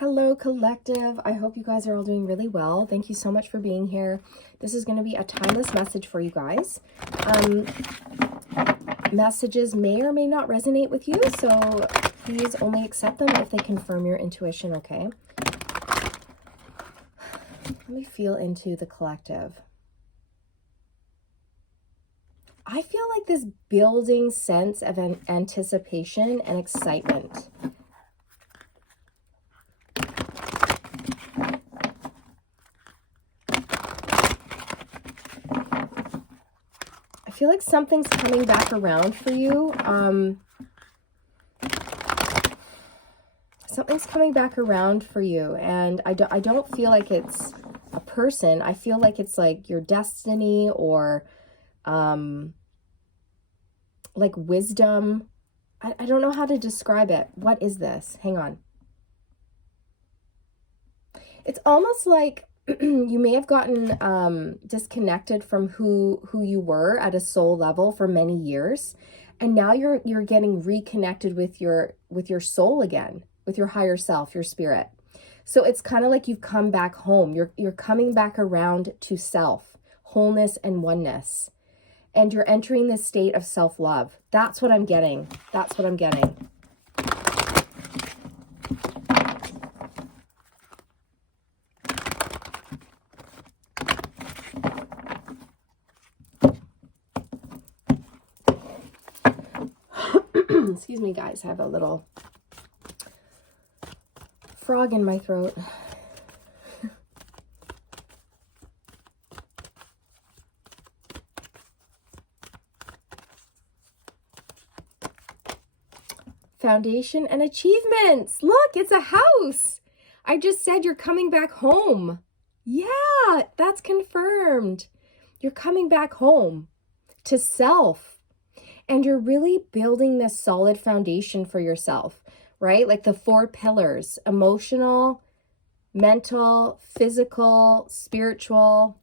Hello, collective. I hope you guys are all doing really well. Thank you so much for being here. This is going to be a timeless message for you guys. Messages may or may not resonate with you, so please only accept them if they confirm your intuition, okay? Let me feel into the collective. I feel like this building sense of anticipation and excitement. I feel like something's coming back around for you. Something's coming back around for you, and I don't feel like it's a person. I feel like it's like your destiny or like wisdom. I don't know how to describe it. What is this? Hang on. It's almost like you may have gotten disconnected from who you were at a soul level for many years, and now you're getting reconnected with your soul again, with your higher self, your spirit. So it's kind of like you've come back home. You're coming back around to self, wholeness and oneness. And you're entering this state of self-love. That's what I'm getting. That's what I'm getting. Excuse me, guys. I have a little frog in my throat. Foundation and achievements. Look, it's a house. I just said you're coming back home. Yeah, that's confirmed. You're coming back home to self. And you're really building this solid foundation for yourself, right? Like the 4 pillars: emotional, mental, physical, spiritual.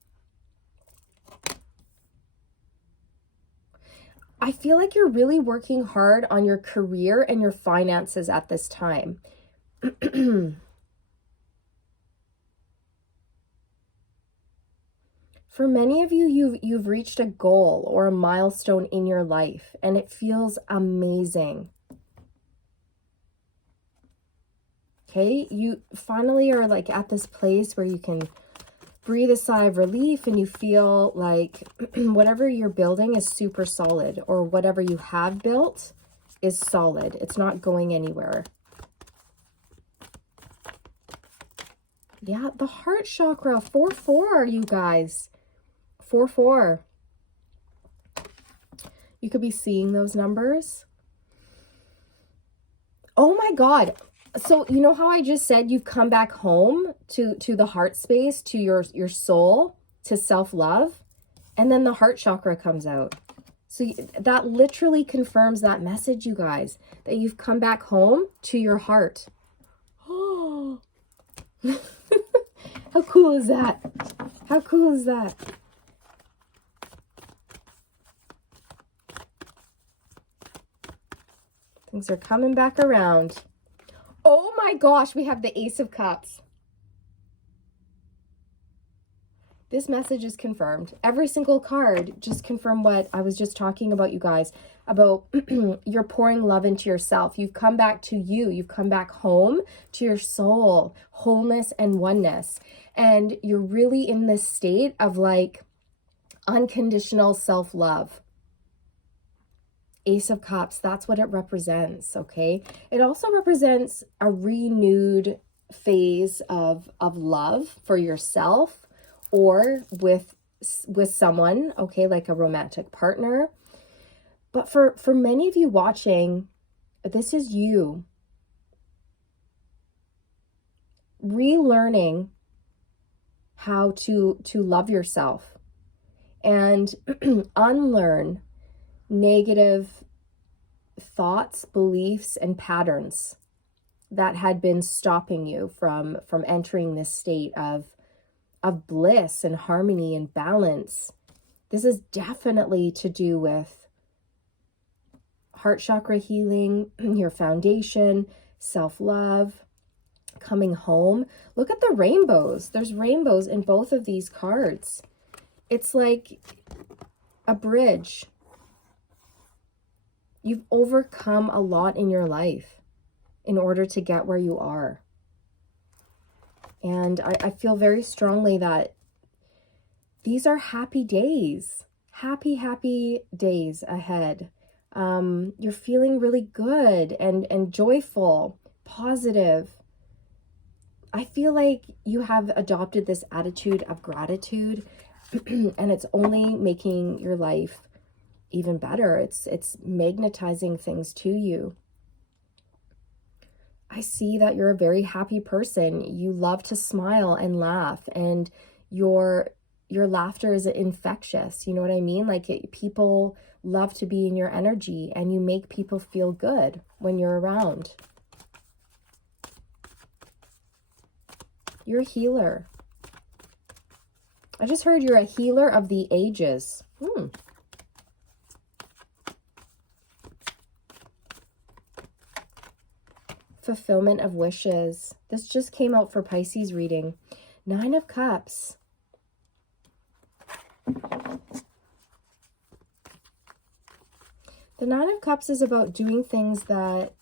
I feel like you're really working hard on your career and your finances at this time. For many of you, you've reached a goal or a milestone in your life, and it feels amazing. Okay, you finally are like at this place where you can breathe a sigh of relief and you feel like whatever you're building is super solid, or whatever you have built is solid. It's not going anywhere. Yeah, the heart chakra, 4-4, you guys. 4-4. You could be seeing those numbers. Oh my God. So you know how I just said you've come back home to the heart space, to your soul, to self-love, and then the heart chakra comes out. So that literally confirms that message, you guys, that you've come back home to your heart. Oh, how cool is that? How cool is that? Things are coming back around. Oh my gosh, we have the Ace of Cups. This message is confirmed. Every single card just confirmed what I was just talking about, you guys, about you're pouring love into yourself. You've come back to you. You've come back home to your soul, wholeness and oneness. And you're really in this state of like unconditional self-love. Ace of Cups, that's what it represents, okay? It also represents a renewed phase of love for yourself or with someone, okay, like a romantic partner. But for many of you watching, this is you relearning how to love yourself and unlearn negative thoughts, beliefs, and patterns that had been stopping you from entering this state of bliss and harmony and balance. This is definitely to do with heart chakra healing, your foundation, self-love, coming home. Look at the rainbows. There's rainbows in both of these cards. It's like a bridge. You've overcome a lot in your life in order to get where you are. And I feel very strongly that these are happy days. Happy, happy days ahead. You're feeling really good and joyful, positive. I feel like you have adopted this attitude of gratitude, and it's only making your life even better. It's magnetizing things to you. I see that you're a very happy person. You love to smile and laugh, and your laughter is infectious. You know what I mean? Like people love to be in your energy, and you make people feel good when you're around. You're a healer. I just heard you're a healer of the ages. Fulfillment of wishes. This just came out for Pisces reading. 9 of Cups. The 9 of Cups is about doing things that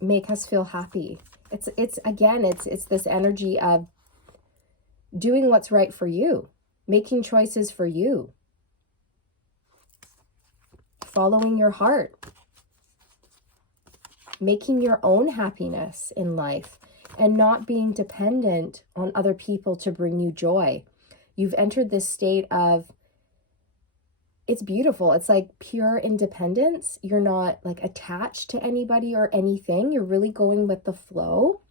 make us feel happy. It's this energy of doing what's right for you, making choices for you, following your heart, making your own happiness in life, and not being dependent on other people to bring you joy. You've entered this state of, it's beautiful. It's like pure independence. You're not like attached to anybody or anything. You're really going with the flow.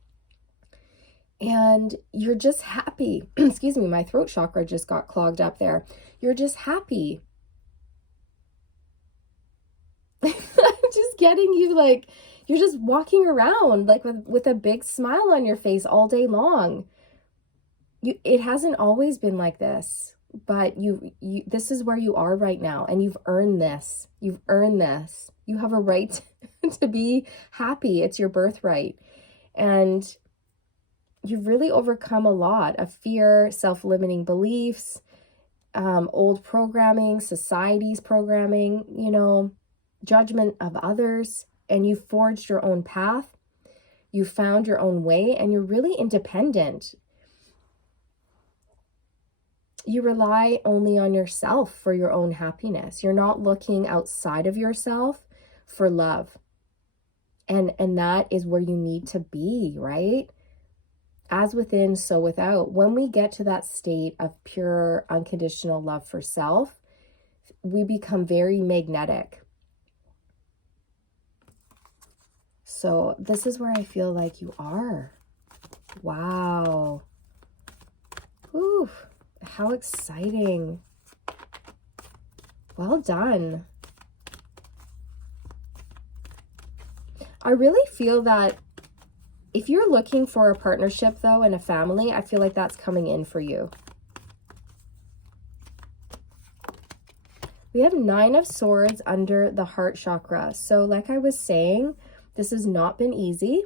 And you're just happy. Excuse me, my throat chakra just got clogged up there. You're just happy. I'm just getting you like, you're just walking around like with a big smile on your face all day long. It hasn't always been like this, but this is where you are right now, and you've earned this. You've earned this. You have a right to be happy. It's your birthright. And you've really overcome a lot of fear, self-limiting beliefs, old programming, society's programming, judgment of others, and you forged your own path. You found your own way, and you're really independent. You rely only on yourself for your own happiness. You're not looking outside of yourself for love. And that is where you need to be, right? As within, so without. When we get to that state of pure, unconditional love for self, we become very magnetic. So this is where I feel like you are. Wow. Whew. How exciting. Well done. I really feel that if you're looking for a partnership, though, and a family, I feel like that's coming in for you. We have 9 of Swords under the heart chakra. So like I was saying, this has not been easy.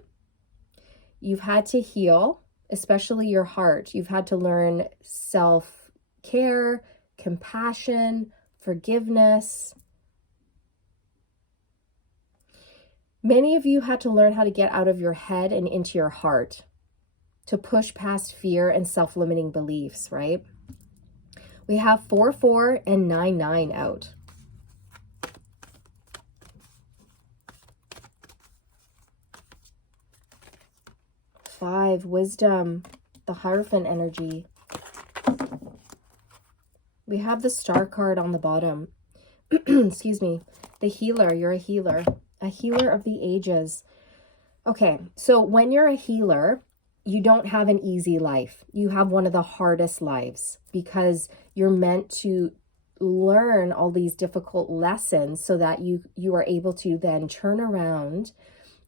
You've had to heal, especially your heart. You've had to learn self-care, compassion, forgiveness. Many of you had to learn how to get out of your head and into your heart, to push past fear and self-limiting beliefs, right? We have 4-4 and 9-9 out. Five, wisdom, the Hierophant energy. We have the Star card on the bottom. Excuse me. The healer, you're a healer of the ages. Okay, so when you're a healer, you don't have an easy life. You have one of the hardest lives because you're meant to learn all these difficult lessons so that you are able to then turn around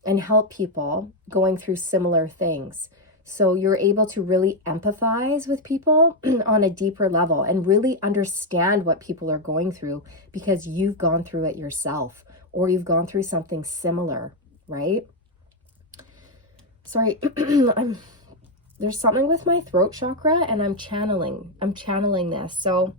and help people going through similar things. So you're able to really empathize with people on a deeper level and really understand what people are going through because you've gone through it yourself or you've gone through something similar, right? Sorry, I'm there's something with my throat chakra, and I'm channeling this. So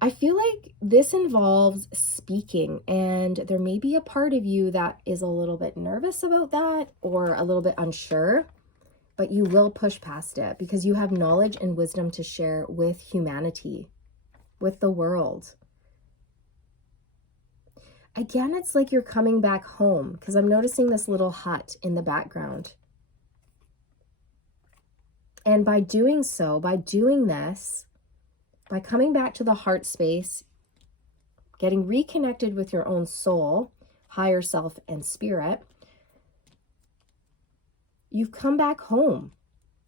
I feel like this involves speaking, and there may be a part of you that is a little bit nervous about that or a little bit unsure, but you will push past it because you have knowledge and wisdom to share with humanity, with the world. Again, it's like you're coming back home, because I'm noticing this little hut in the background. And by doing so, by doing this, by coming back to the heart space, getting reconnected with your own soul, higher self, and spirit, you've come back home.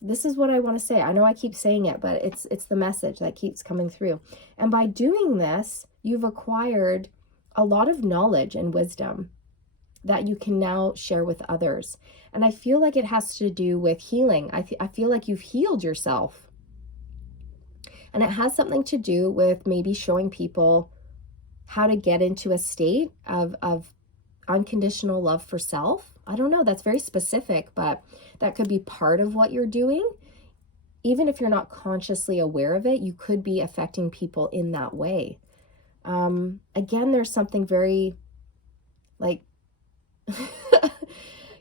This is what I want to say. I know I keep saying it, but it's the message that keeps coming through. And by doing this, you've acquired a lot of knowledge and wisdom that you can now share with others. And I feel like it has to do with healing. I feel like you've healed yourself. And it has something to do with maybe showing people how to get into a state of unconditional love for self. I don't know, that's very specific, but that could be part of what you're doing. Even if you're not consciously aware of it, you could be affecting people in that way. Again, there's something very like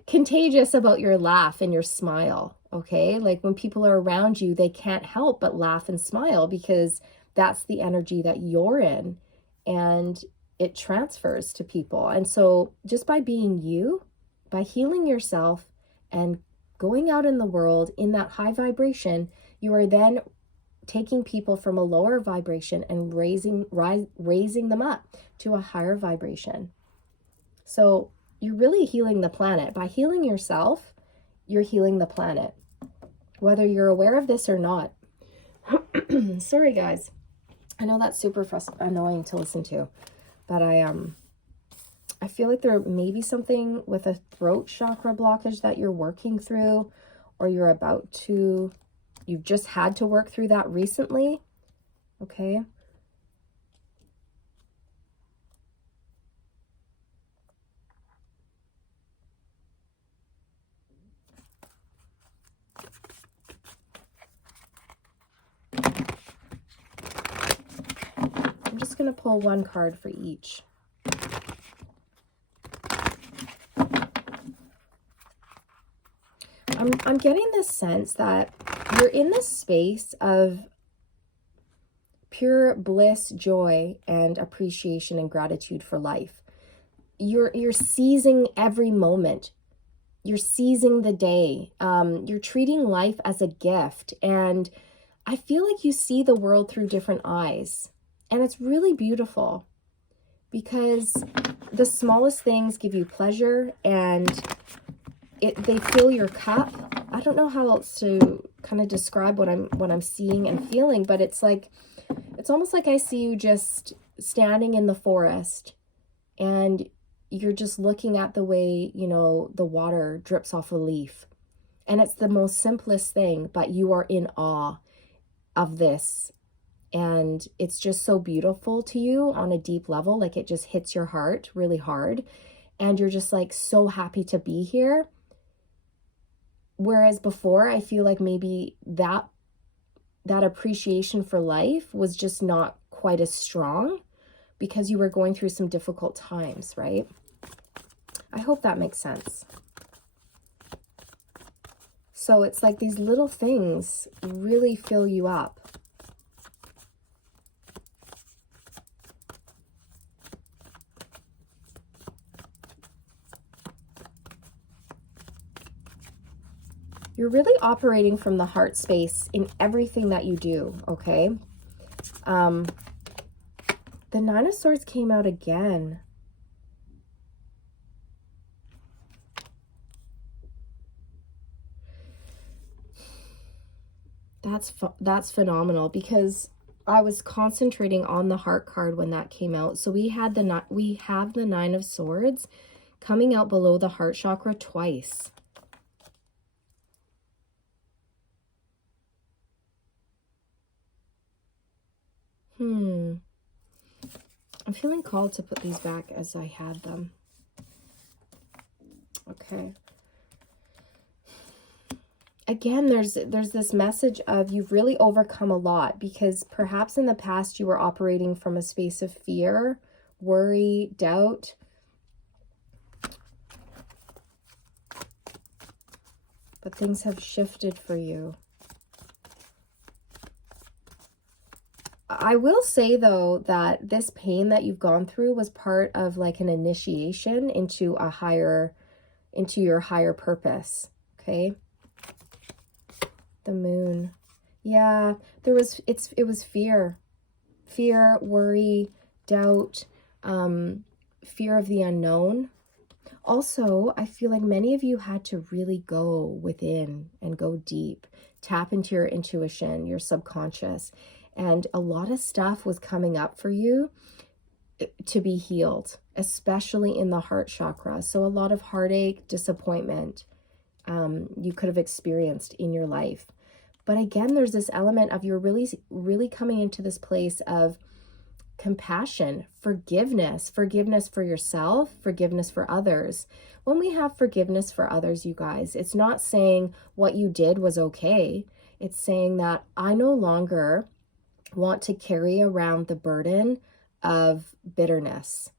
contagious about your laugh and your smile, okay? Like when people are around you, they can't help but laugh and smile because that's the energy that you're in, and it transfers to people. And so just by being you, by healing yourself and going out in the world in that high vibration, you are then taking people from a lower vibration and raising them up to a higher vibration. So you're really healing the planet. By healing yourself, you're healing the planet, whether you're aware of this or not. Sorry, guys. I know that's super annoying to listen to, but I feel like there may be something with a throat chakra blockage that you're working through, or you've just had to work through that recently. Okay. I'm just going to pull one card for each. I'm getting this sense that you're in this space of pure bliss, joy, and appreciation and gratitude for life. You're seizing every moment. You're seizing the day. You're treating life as a gift. And I feel like you see the world through different eyes. And it's really beautiful because the smallest things give you pleasure, and they fill your cup. I don't know how else to kind of describe what I'm seeing and feeling, but it's almost like I see you just standing in the forest, and you're just looking at the way, the water drips off a leaf. And it's the most simplest thing, but you are in awe of this. And it's just so beautiful to you on a deep level. Like it just hits your heart really hard. And you're just like so happy to be here. Whereas before, I feel like maybe that appreciation for life was just not quite as strong because you were going through some difficult times, right? I hope that makes sense. So it's like these little things really fill you up. You're really operating from the heart space in everything that you do, okay? The Nine of Swords came out again. That's phenomenal, because I was concentrating on the heart card when that came out. So we have the Nine of Swords coming out below the heart chakra twice. I'm feeling called to put these back as I had them. Okay. again, there's this message of you've really overcome a lot, because perhaps in the past you were operating from a space of fear, worry, doubt. But things have shifted for you. I will say, though, that this pain that you've gone through was part of like an initiation into your higher purpose. Okay. The moon. Yeah, it was fear, worry, doubt, fear of the unknown. Also, I feel like many of you had to really go within and go deep, tap into your intuition, your subconscious, and a lot of stuff was coming up for you to be healed, especially in the heart chakra. So a lot of heartache, disappointment, you could have experienced in your life. But again, there's this element of you're really coming into this place of compassion, forgiveness for yourself, forgiveness for others. When we have forgiveness for others, you guys, it's not saying what you did was okay. It's saying that I no longer want to carry around the burden of bitterness,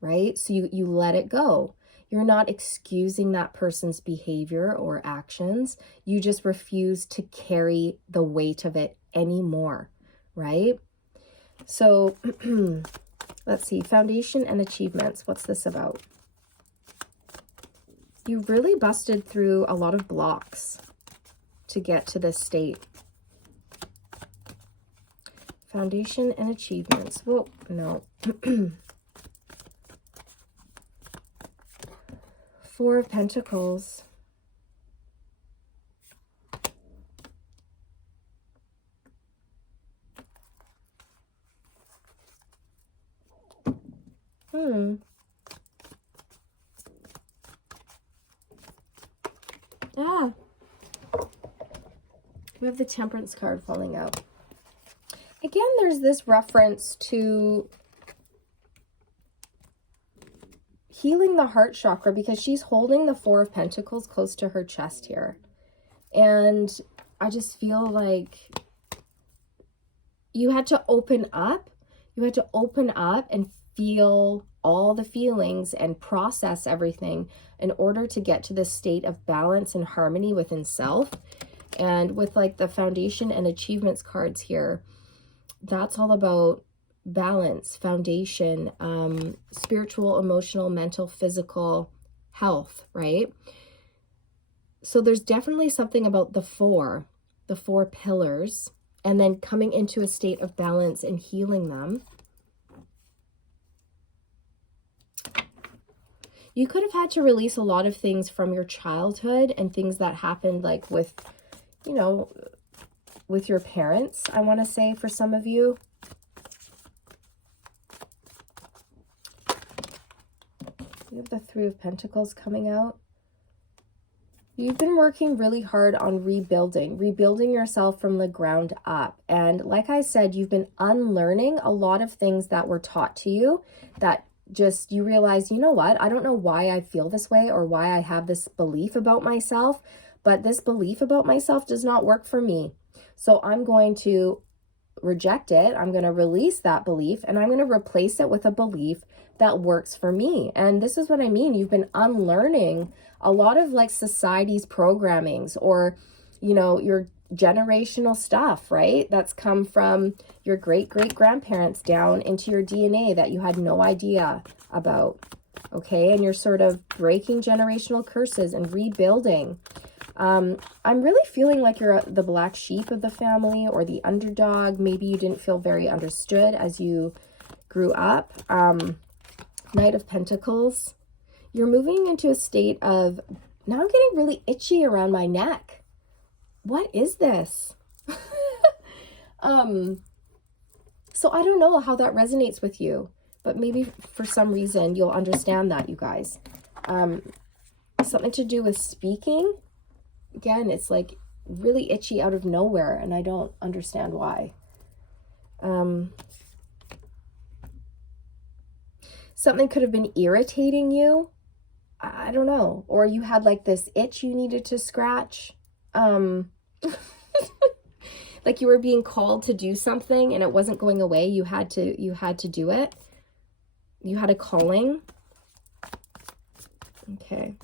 right? So you let it go. You're not excusing that person's behavior or actions. You just refuse to carry the weight of it anymore, right? So let's see, foundation and achievements. What's this about? You really busted through a lot of blocks to get to this state. Foundation and achievements. Whoa, no. Four of Pentacles. Ah. We have the Temperance card falling out. Again, there's this reference to healing the heart chakra, because she's holding the Four of Pentacles close to her chest here. And I just feel like you had to open up. You had to open up and feel all the feelings and process everything in order to get to this state of balance and harmony within self. And with like the foundation and achievements cards here, that's all about balance, foundation, spiritual, emotional, mental, physical health, right? So there's definitely something about the four pillars, and then coming into a state of balance and healing them. You could have had to release a lot of things from your childhood and things that happened like with, you know, with your parents, I want to say, for some of you. You have the Three of Pentacles coming out. You've been working really hard on rebuilding yourself from the ground up. And like I said, you've been unlearning a lot of things that were taught to you, that just you realize, you know what, I don't know why I feel this way or why I have this belief about myself, but this belief about myself does not work for me. So I'm going to reject it. I'm going to release that belief, and I'm going to replace it with a belief that works for me. And this is what I mean. You've been unlearning a lot of like society's programmings, or, you know, your generational stuff, right? That's come from your great-great-grandparents down into your DNA that you had no idea about. Okay. And you're sort of breaking generational curses and rebuilding. I'm really feeling like you're the black sheep of the family, or the underdog. Maybe you didn't feel very understood as you grew up. Knight of Pentacles. You're moving into a state of, now I'm getting really itchy around my neck. What is this? So I don't know how that resonates with you, but maybe for some reason you'll understand that, you guys. Something to do with speaking. Again, it's like really itchy out of nowhere, and I don't understand why. Something could have been irritating you. I don't know. Or you had like this itch you needed to scratch. like you were being called to do something and it wasn't going away. You had to do it. You had a calling. Okay.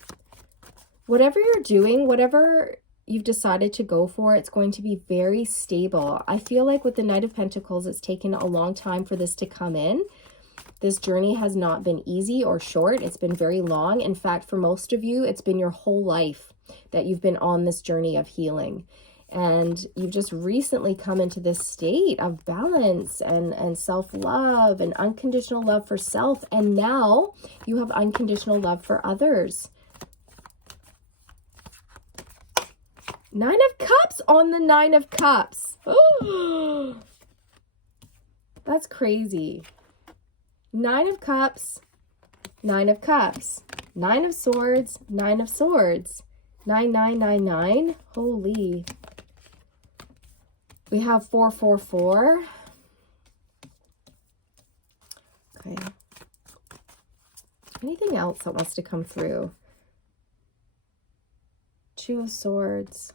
Whatever you're doing, whatever you've decided to go for, it's going to be very stable. I feel like with the Knight of Pentacles, it's taken a long time for this to come in. This journey has not been easy or short. It's been very long. In fact, for most of you, it's been your whole life that you've been on this journey of healing. And you've just recently come into this state of balance and self-love and unconditional love for self. And now you have unconditional love for others. Nine of Cups on the Nine of Cups. Oh, that's crazy. Nine of Cups, Nine of Cups, Nine of Swords, Nine of Swords, 9999. Holy. We have 444. Okay. Anything else that wants to come through? Two of Swords.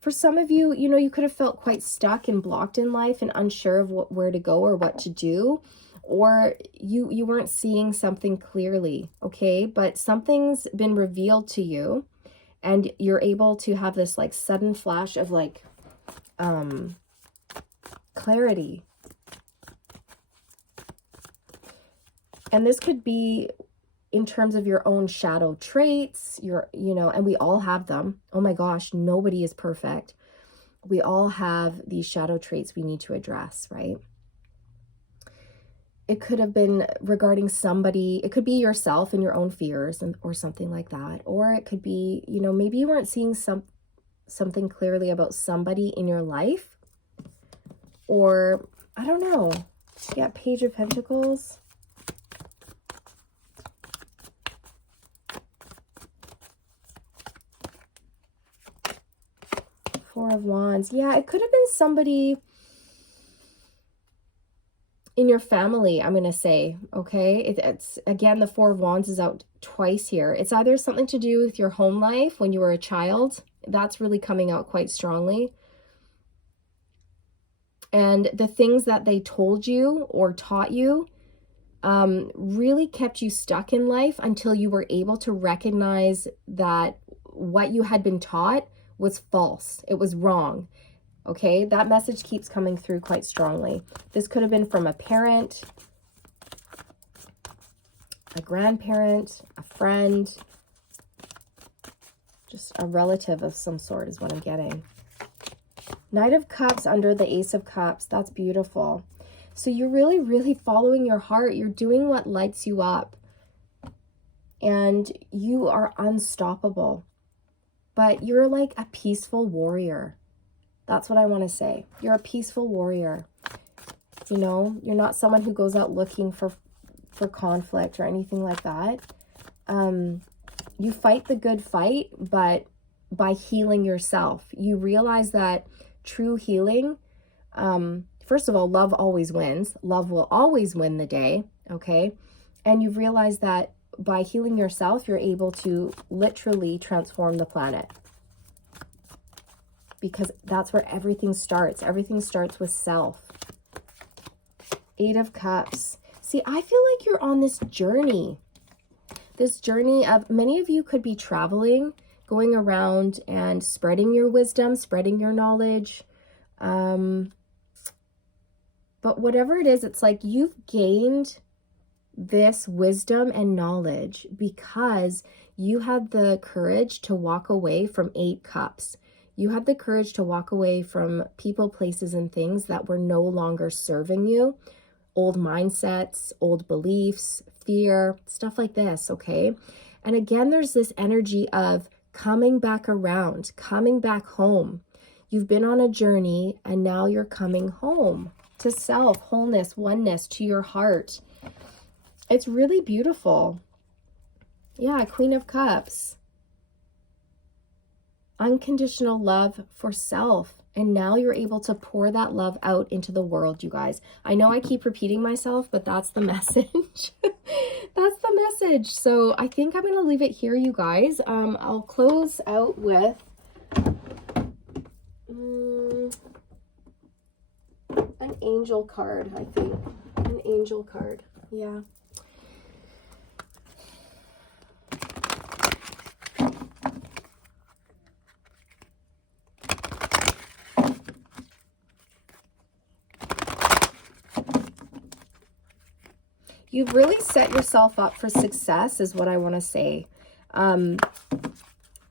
For some of you, you know, you could have felt quite stuck and blocked in life and unsure of where to go or what to do, or you weren't seeing something clearly, okay? But something's been revealed to you and you're able to have this like sudden flash of like clarity. And this could be in terms of your own shadow traits, you know, and we all have them. Oh my gosh, nobody is perfect. We all have these shadow traits we need to address, right? It could have been regarding somebody. It could be yourself and your own fears or something like that. Or it could be, you know, maybe you weren't seeing something clearly about somebody in your life. Or, I don't know. You got Page of Pentacles. Four of Wands. Yeah, it could have been somebody in your family, I'm going to say, okay? It's, again, the Four of Wands is out twice here. It's either something to do with your home life when you were a child. That's really coming out quite strongly. And the things that they told you or taught you really kept you stuck in life until you were able to recognize that what you had been taught was false. It was wrong. Okay, that message keeps coming through quite strongly. This could have been from a parent, a grandparent, a friend, just a relative of some sort is what I'm getting. Knight of Cups under the Ace of Cups. That's beautiful. So you're really, really following your heart. You're doing what lights you up. And you are unstoppable. But you're like a peaceful warrior. That's what I want to say. You're a peaceful warrior. You know, you're not someone who goes out looking for conflict or anything like that. You fight the good fight, but by healing yourself. You realize that true healing, first of all, love always wins. Love will always win the day, okay? And you've realized that by healing yourself, you're able to literally transform the planet. Because that's where everything starts. Everything starts with self. Eight of Cups. See, I feel like you're on this journey. This journey of, many of you could be traveling, going around and spreading your wisdom, spreading your knowledge. But whatever it is, it's like you've gained this wisdom and knowledge because you had the courage to walk away from 8 cups. You had the courage to walk away from people, places, and things that were no longer serving you. Old mindsets, old beliefs, fear, stuff like this, okay? And again, there's this energy of coming back around, coming back home. You've been on a journey and now you're coming home to self, wholeness, oneness, to your heart. It's really beautiful. Yeah, Queen of Cups. Unconditional love for self. And now you're able to pour that love out into the world, you guys. I know I keep repeating myself, but that's the message. That's the message. So I think I'm going to leave it here, you guys. I'll close out with an angel card, I think. An angel card. Yeah. You've really set yourself up for success is what I want to say.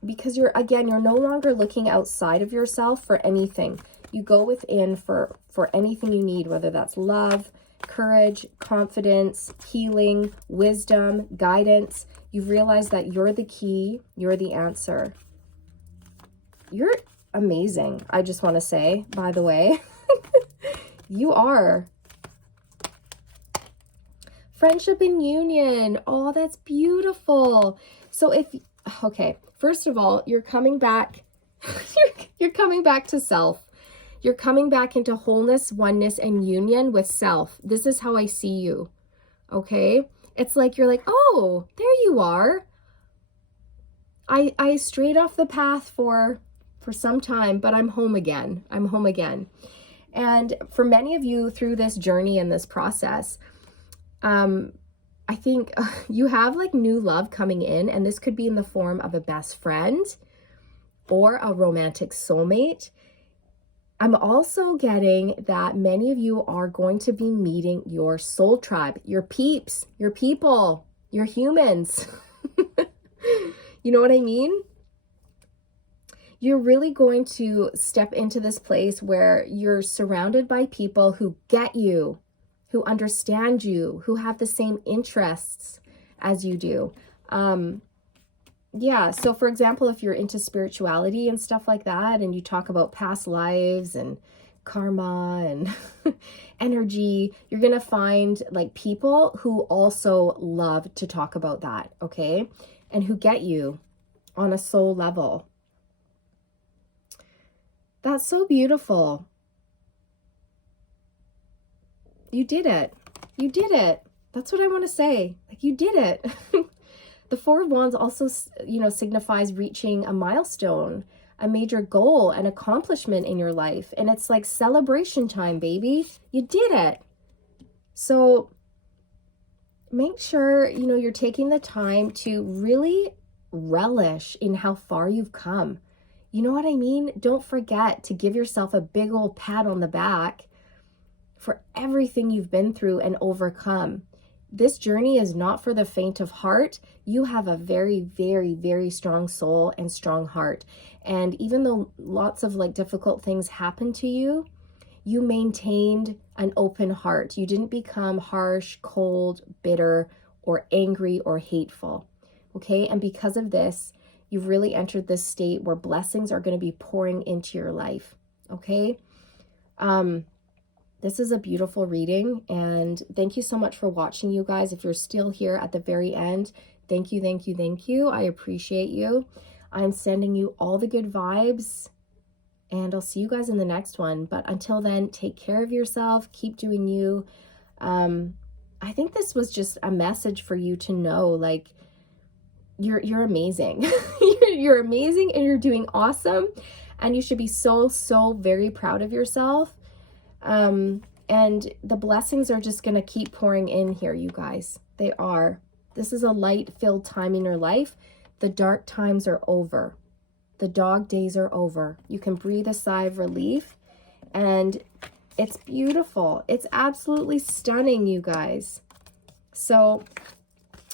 Because you're no longer looking outside of yourself for anything. You go within for anything you need, whether that's love, courage, confidence, healing, wisdom, guidance. You've realized that you're the key, you're the answer. You're amazing, I just want to say, by the way. You are. Friendship and union. Oh, that's beautiful. So okay, first of all, you're coming back. You're coming back to self. You're coming back into wholeness, oneness, and union with self. This is how I see you. Okay? It's like you're like, oh, there you are. I strayed off the path for some time, but I'm home again. I'm home again. And for many of you through this journey and this process, I think you have like new love coming in, and this could be in the form of a best friend or a romantic soulmate. I'm also getting that many of you are going to be meeting your soul tribe, your peeps, your people, your humans. You know what I mean? You're really going to step into this place where you're surrounded by people who get you, who understand you, who have the same interests as you do. Yeah, so for example, if you're into spirituality and stuff like that, and you talk about past lives and karma and energy, you're going to find like people who also love to talk about that, okay? And who get you on a soul level. That's so beautiful. You did it. You did it. That's what I want to say. Like, you did it. The Four of Wands also, signifies reaching a milestone, a major goal, an accomplishment in your life. And it's like celebration time, baby. You did it. So make sure, you're taking the time to really relish in how far you've come. You know what I mean? Don't forget to give yourself a big old pat on the back for everything you've been through and overcome. This journey is not for the faint of heart. You have a very, very, very strong soul and strong heart. And even though lots of like difficult things happened to you, you maintained an open heart. You didn't become harsh, cold, bitter, or angry or hateful. Okay? And because of this, you've really entered this state where blessings are going to be pouring into your life. Okay? This is a beautiful reading, and thank you so much for watching, you guys. If you're still here at the very end, thank you, thank you, thank you. I appreciate you. I'm sending you all the good vibes, and I'll see you guys in the next one. But until then, take care of yourself. Keep doing you. I think this was just a message for you to know, like, you're amazing. You're amazing, and you're doing awesome, and you should be so, so very proud of yourself. And the blessings are just going to keep pouring in here, you guys. They are. This is a light-filled time in your life. The dark times are over. The dog days are over. You can breathe a sigh of relief, and it's beautiful. It's absolutely stunning, you guys. So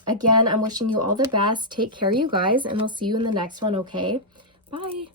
again, I'm wishing you all the best. Take care, you guys, and I'll see you in the next one, okay? Bye.